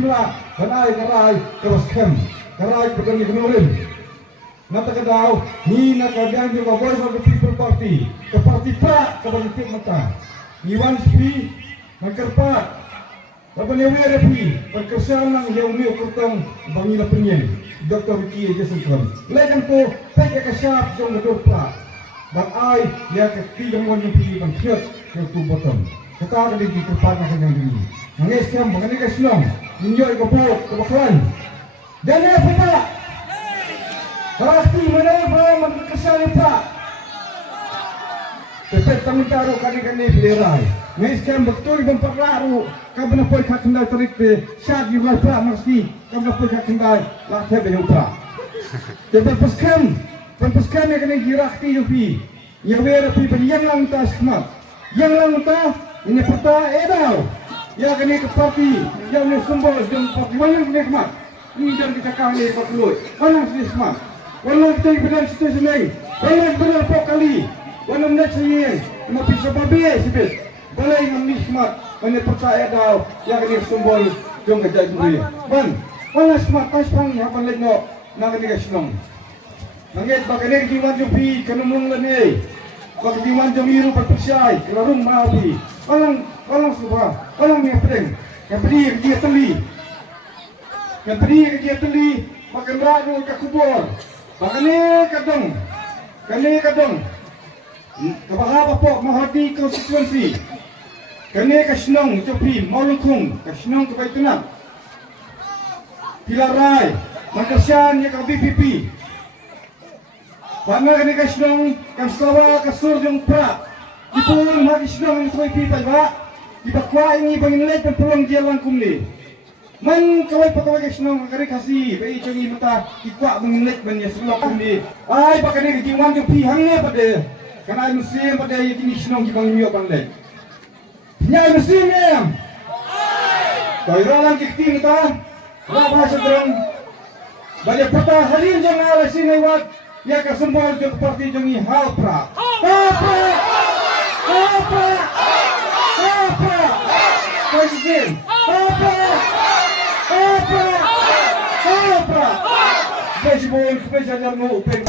jumlah karai kawaskem karai pedang ignorin nata kadau ni nakagyan juga Voice of the People Party ke parti pra ke parti mata Iwan Spi magkarpa Laban repi perkesan ng yaumi ukurtang bangila penyen Dr. Ricky Jason lekan to peke kasyap jong gadorpa but I ya ketiga mo yung pili pang cute yung two bottom kata ka di kerpat na kanyang dili nangis kiyam bangani kaslong ninyo ikabot kabaklan dan ya pa Harati mana ba magkasali pa Pepet tangutaro kani bileray Ngais kiyam betul ibang paklaro Kabana po'y kakandal tarik pe Syad yung alpa maski Kabana po'y kakandal Lahat yung pa Tapi Pampaskan ya kani girakti yung pi Nyawera pi pan yang lang ta skmat Yang lang ta Ini peta edaw Ya kani keparti Yang ni sumbol Yang parti walang kani skmat Ini dan kita kahli patluy Walang kani skmat Walang kita ibadang sitasi lain Walang benar po kali Walang nak sayin Mapisa babi sibit Balay ng mismat Kani percaya daw Yang kani sumbol Yung kajay duri Ban Walang smart Tas pang Hapan leg no Nang kani kasilong Nangit bakane diwan yung pi kanumong lani. Bak diwan yung iru pagpasyay kelarong maawi. Walang subha, walang mga preng. Yang pedi dia teli. Yang pedi dia teli makan rado kakubor. Bakane kadong. Kabahaba po mahati konstituensi. Kani kasinong pi maulungkung kasinong kabaitunan. Pilaray magkasyan ya ka BPP. Paano kani kasinong kasawa kasur yung pra. Ipun magisinong ang soy pipay ba? Ibakwa yung ibang inlet ng pulang diyalang kumli. Man kaway patawag kasinong kari kasi bai yung imata ikwa ng inlet man niya sulok kumli. Ay baka ni kiwan yung pihang niya pade. Kana musim pade yung kinisinong ibang inyo panlet. Nya musim niya. Kaya lang kikti nita. Wala sa drone. Balik pata halin dyan nga alasin ay wag. Ya kasumbol yung parti yung Halpra. Kaisin. Halpra. Baseball, special yang mau open.